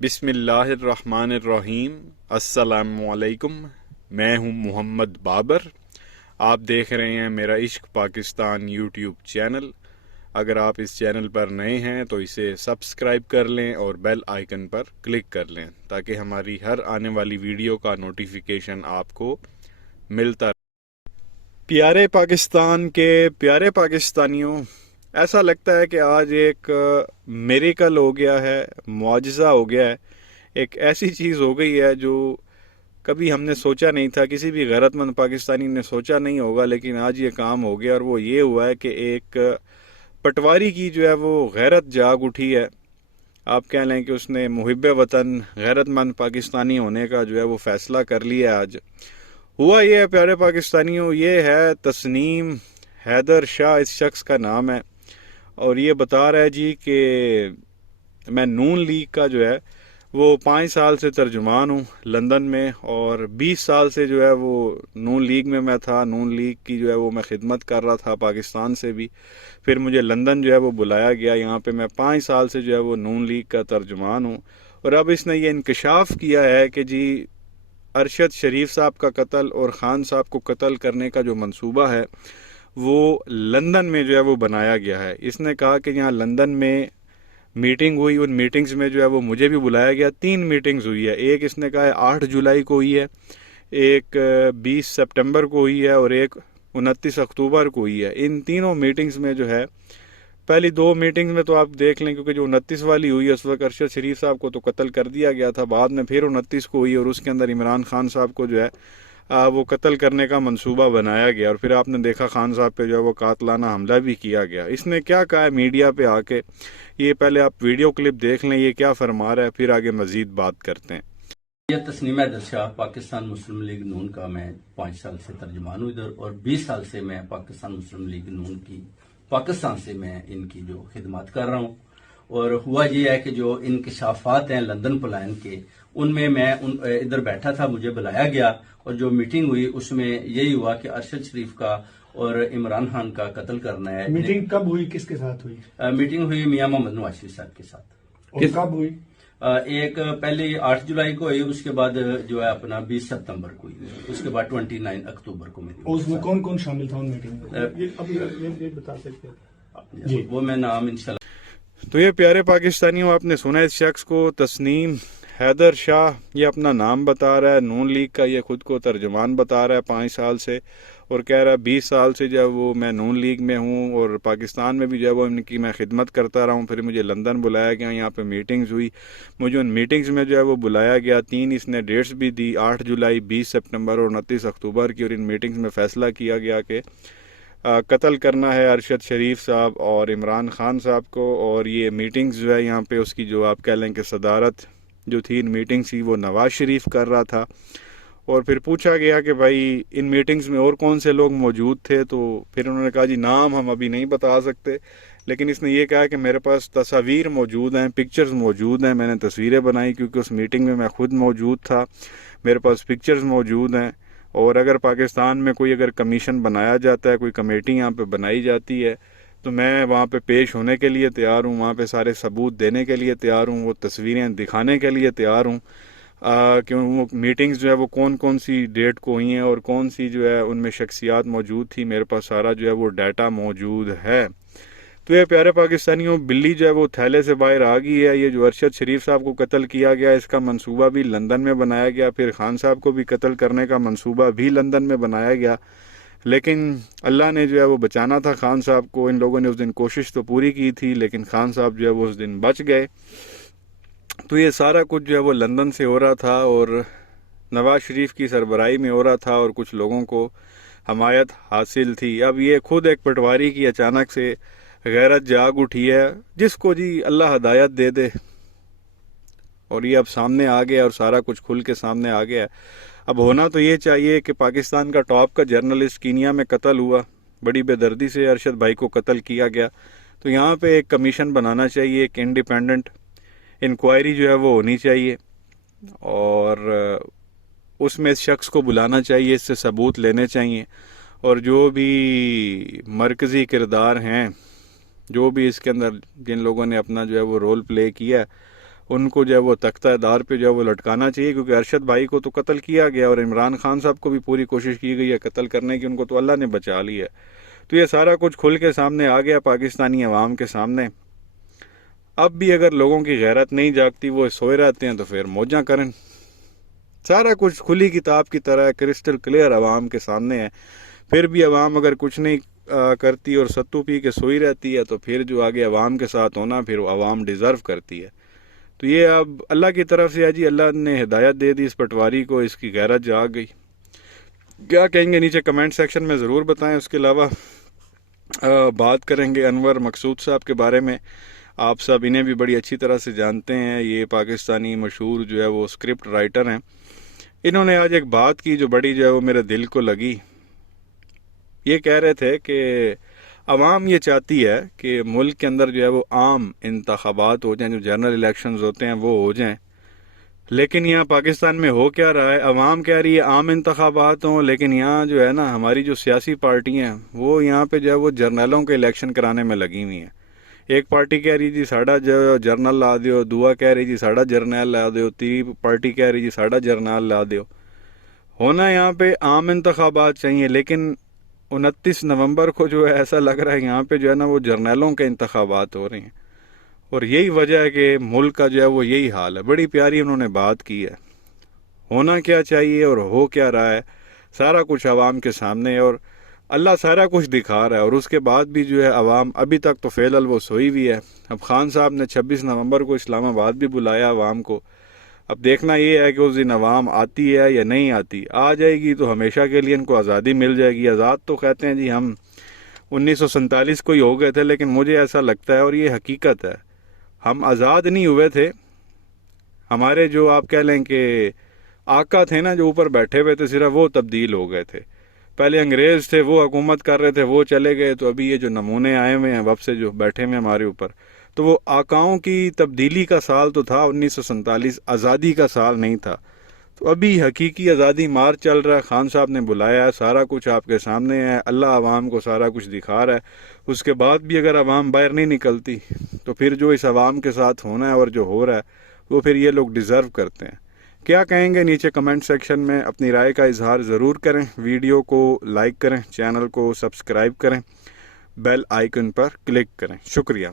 बिस्मिल्लाह अर्रहमान अर्रहीम। अस्सलामु अलैकुम। मैं हूं मोहम्मद बाबर। आप देख रहे हैं मेरा इश्क पाकिस्तान यूट्यूब चैनल। अगर आप इस चैनल पर नए हैं तो इसे सब्सक्राइब कर लें और बेल आइकन पर क्लिक कर लें ताकि हमारी हर आने वाली वीडियो का नोटिफिकेशन आपको मिलता रहे। प्यारे पाकिस्तान के प्यारे पाकिस्तानियों, ऐसा लगता है कि आज एक मिरेकल हो गया है, मुआजिज़ा हो गया है। एक ऐसी चीज़ हो गई है जो कभी हमने सोचा नहीं था, किसी भी गैरतमंद पाकिस्तानी ने सोचा नहीं होगा, लेकिन आज ये काम हो गया। और वो ये हुआ है कि एक पटवारी की जो है वो गैरत जाग उठी है। आप कह लें कि उसने मुहिब्बे वतन गैरतमंद पाकिस्तानी होने का जो है वो फ़ैसला कर लिया। आज हुआ ये है प्यारे पाकिस्तानियों, ये है तस्नीम हैदर शाह, इस शख्स का नाम है। और ये बता रहा है जी कि मैं नून लीग का जो है वो 5 साल से तर्जुमान हूँ लंदन में, और 20 साल से जो है वो नून लीग में मैं था। नून लीग की जो है वो मैं खिदमत कर रहा था पाकिस्तान से भी। फिर मुझे लंदन जो है वो बुलाया गया। यहाँ पे मैं 5 साल से जो है वो नून लीग का तर्जुमान हूँ। और अब इसने ये इंकशाफ किया है कि जी अरशद शरीफ साहब का कत्ल और ख़ान साहब को कत्ल करने का जो मंसूबा है वो लंदन में जो है वो बनाया गया है। इसने कहा कि यहाँ लंदन में मीटिंग हुई, उन मीटिंग्स में जो है वो मुझे भी बुलाया गया। 3 मीटिंग्स हुई है। एक इसने कहा है 8 जुलाई को हुई है, एक 20 सितंबर को हुई है और एक 29 अक्टूबर को हुई है। इन तीनों मीटिंग्स में जो है, पहली 2 मीटिंग्स में तो आप देख लें, क्योंकि जो 29 वाली हुई है उस वक्त अरशद शरीफ साहब को तो कत्ल कर दिया गया था। बाद में फिर 29 को हुई और उसके अंदर इमरान खान साहब को जो है वो कत्ल करने का मंसूबा बनाया गया। और फिर आपने देखा खान साहब पे जो है वो कातलाना हमला भी किया गया। इसने क्या कहा है मीडिया पे आके, ये पहले आप वीडियो क्लिप देख लें, ये क्या फरमा रहा है, फिर आगे मजीद बात करते हैं। ये तस्नीम हैदर शाह, पाकिस्तान मुस्लिम लीग नून का मैं 5 साल से तर्जुमान हूँ इधर, और 20 साल से मैं पाकिस्तान मुस्लिम लीग नून की पाकिस्तान से मैं इनकी जो खिदमत कर रहा हूँ। और हुआ ये है कि जो इंकशाफात हैं लंदन पलायन के, उनमें मैं इधर बैठा था, मुझे बुलाया गया और जो मीटिंग हुई उसमें यही हुआ कि अरशद शरीफ का और इमरान खान का कत्ल करना है। मीटिंग कब हुई, किसके साथ हुई? मीटिंग हुई मियां मोहम्मद नवाज शरीफ साहब के साथ। और कब हुई? एक पहले 8 जुलाई को हुई, उसके बाद जो है अपना 20 सितंबर को हुई, उसके बाद 29 अक्टूबर को मेरी। उसमें कौन कौन शामिल था उन मीटिंग में? ये बता सकते हैं जी, वो मैं नाम इंशाल्लाह। तो ये प्यारे पाकिस्तानियों, आपने सुना इस शख्स को, तस्नीम हैदर शाह, ये अपना नाम बता रहा है, नून लीग का ये खुद को तर्जुमान बता रहा है 5 साल से, और कह रहा है 20 साल से जो है वो मैं नून लीग में हूँ और पाकिस्तान में भी जो है वो इनकी मैं खिदमत करता रहा हूँ। फिर मुझे लंदन बुलाया गया, यहाँ पे मीटिंग्स हुई, मुझे उन मीटिंग्स में जो है वो बुलाया गया। 3 इसने डेट्स भी दी, 8 जुलाई, 20 सितंबर और 29 अक्टूबर की। और इन मीटिंग्स में फ़ैसला किया गया कि कत्ल करना है अरशद शरीफ साहब और इमरान खान साहब को। और ये मीटिंग्स जो है यहाँ पे उसकी जो आप कह लें कि सदारत जो थी इन मीटिंग्स की वो नवाज शरीफ कर रहा था। और फिर पूछा गया कि भाई इन मीटिंग्स में और कौन से लोग मौजूद थे, तो फिर उन्होंने कहा जी नाम हम अभी नहीं बता सकते, लेकिन इसने ये कहा कि मेरे पास तस्वीर मौजूद हैं, पिक्चर्स मौजूद हैं, मैंने तस्वीरें बनाई क्योंकि उस मीटिंग में मैं खुद मौजूद था, मेरे पास पिक्चर्स मौजूद हैं। और अगर पाकिस्तान में कोई अगर कमीशन बनाया जाता है, कोई कमेटी यहाँ पे बनाई जाती है, तो मैं वहाँ पे पेश होने के लिए तैयार हूँ, वहाँ पे सारे सबूत देने के लिए तैयार हूँ, वो तस्वीरें दिखाने के लिए तैयार हूँ कि वो मीटिंग्स जो है वो कौन कौन सी डेट को हुई हैं और कौन सी जो है उनमें शख्सियात मौजूद थी। मेरे पास सारा जो है वो डाटा मौजूद है। तो ये प्यारे पाकिस्तानियों, बिल्ली जो है वो थैले से बाहर आ गई है। ये जो अरशद शरीफ साहब को कत्ल किया गया, इसका मंसूबा भी लंदन में बनाया गया। फिर खान साहब को भी कत्ल करने का मंसूबा भी लंदन में बनाया गया, लेकिन अल्लाह ने जो है वो बचाना था खान साहब को। इन लोगों ने उस दिन कोशिश तो पूरी की थी, लेकिन खान साहब जो है वो उस दिन बच गए। तो ये सारा कुछ जो है वो लंदन से हो रहा था और नवाज शरीफ की सरबराही में हो रहा था और कुछ लोगों को हमायत हासिल थी। अब ये खुद एक पटवारी की अचानक से गैरत जाग उठी है, जिसको जी अल्लाह हदायत दे दे, और ये अब सामने आ गया और सारा कुछ खुल के सामने आ गया। अब होना तो ये चाहिए कि पाकिस्तान का टॉप का जर्नलिस्ट कीनिया में कत्ल हुआ, बड़ी बेदर्दी से अरशद भाई को कत्ल किया गया, तो यहाँ पे एक कमीशन बनाना चाहिए, एक इंडिपेंडेंट इंक्वायरी जो है वो होनी चाहिए, और उसमें इस शख्स को बुलाना चाहिए, इससे सबूत लेने चाहिए, और जो भी मरकज़ी किरदार हैं, जो भी इसके अंदर जिन लोगों ने अपना जो है वो रोल प्ले किया, ان کو جو ہے وہ تختہ دار پہ جو ہے وہ لٹکانا چاہیے، کیونکہ ارشد بھائی کو تو قتل کیا گیا اور عمران خان صاحب کو بھی پوری کوشش کی گئی ہے قتل کرنے کی، ان کو تو اللہ نے بچا لیا ہے۔ تو یہ سارا کچھ کھل کے سامنے آ گیا پاکستانی عوام کے سامنے۔ اب بھی اگر لوگوں کی غیرت نہیں جاگتی، وہ سوئے رہتے ہیں، تو پھر موجاں کریں۔ سارا کچھ کھلی کتاب کی طرح کرسٹل کلیئر عوام کے سامنے ہے، پھر بھی عوام اگر کچھ نہیں کرتی اور ستو پی کے سوئی رہتی ہے، تو پھر جو آگے عوام کے ساتھ ہونا پھر وہ عوام ڈیزرو کرتی ہے۔ تو یہ اب اللہ کی طرف سے ہے جی، اللہ نے ہدایت دے دی اس پٹواری کو، اس کی غیرت جاگ گئی۔ کیا کہیں گے نیچے کمنٹ سیکشن میں ضرور بتائیں۔ اس کے علاوہ بات کریں گے انور مقصود صاحب کے بارے میں۔ آپ سب انہیں بھی بڑی اچھی طرح سے جانتے ہیں، یہ پاکستانی مشہور جو ہے وہ اسکرپٹ رائٹر ہیں۔ انہوں نے آج ایک بات کی جو بڑی جو ہے وہ میرے دل کو لگی۔ یہ کہہ رہے تھے کہ عوام یہ چاہتی ہے کہ ملک کے اندر جو ہے وہ عام انتخابات ہو جائیں، جو جنرل الیکشنز ہوتے ہیں وہ ہو جائیں، لیکن یہاں پاکستان میں ہو کیا رہا ہے؟ عوام کہہ رہی ہے عام انتخابات ہوں، لیکن یہاں جو ہے نا ہماری جو سیاسی پارٹیاں ہیں وہ یہاں پہ جو ہے وہ جرنلوں کے الیکشن کرانے میں لگی ہوئی ہیں۔ ایک پارٹی کہہ رہی جی ساڑا جرنل لا دیو، دعا کہہ رہی جی ساڑا جرنل لا دیو، تیسری پارٹی کہہ رہی جی ساڑا جرنل لا دیو۔ ہونا یہاں پہ عام انتخابات چاہیے، لیکن 29 نومبر کو جو ہے ایسا لگ رہا ہے یہاں پہ جو ہے نا وہ جرنیلوں کے انتخابات ہو رہے ہیں، اور یہی وجہ ہے کہ ملک کا جو ہے وہ یہی حال ہے۔ بڑی پیاری انہوں نے بات کی ہے۔ ہونا کیا چاہیے اور ہو کیا رہا ہے سارا کچھ عوام کے سامنے ہے، اور اللہ سارا کچھ دکھا رہا ہے، اور اس کے بعد بھی جو ہے عوام ابھی تک تو فی الحال وہ سوئی ہوئی ہے۔ اب خان صاحب نے 26 نومبر کو اسلام آباد بھی بلایا عوام کو، اب دیکھنا یہ ہے کہ اس دن عوام آتی ہے یا نہیں آتی۔ آ جائے گی تو ہمیشہ کے لیے ان کو آزادی مل جائے گی۔ آزاد تو کہتے ہیں جی ہم 1947 کو ہی ہو گئے تھے، لیکن مجھے ایسا لگتا ہے اور یہ حقیقت ہے، ہم آزاد نہیں ہوئے تھے۔ ہمارے جو آپ کہہ لیں کہ آقا تھے نا جو اوپر بیٹھے ہوئے تھے، صرف وہ تبدیل ہو گئے تھے۔ پہلے انگریز تھے، وہ حکومت کر رہے تھے، وہ چلے گئے، تو ابھی یہ جو نمونے آئے ہوئے ہیں وب سے جو بیٹھے ہوئے ہمارے اوپر، تو وہ آقاؤں کی تبدیلی کا سال تو تھا 1947، آزادی کا سال نہیں تھا۔ تو ابھی حقیقی آزادی مارچ چل رہا ہے، خان صاحب نے بلایا ہے، سارا کچھ آپ کے سامنے ہے، اللہ عوام کو سارا کچھ دکھا رہا ہے۔ اس کے بعد بھی اگر عوام باہر نہیں نکلتی تو پھر جو اس عوام کے ساتھ ہونا ہے اور جو ہو رہا ہے وہ پھر یہ لوگ ڈیزرو کرتے ہیں۔ کیا کہیں گے نیچے کمنٹ سیکشن میں اپنی رائے کا اظہار ضرور کریں۔ ویڈیو کو لائک کریں، چینل کو سبسکرائب کریں، بیل آئیکن پر کلک کریں۔ شکریہ۔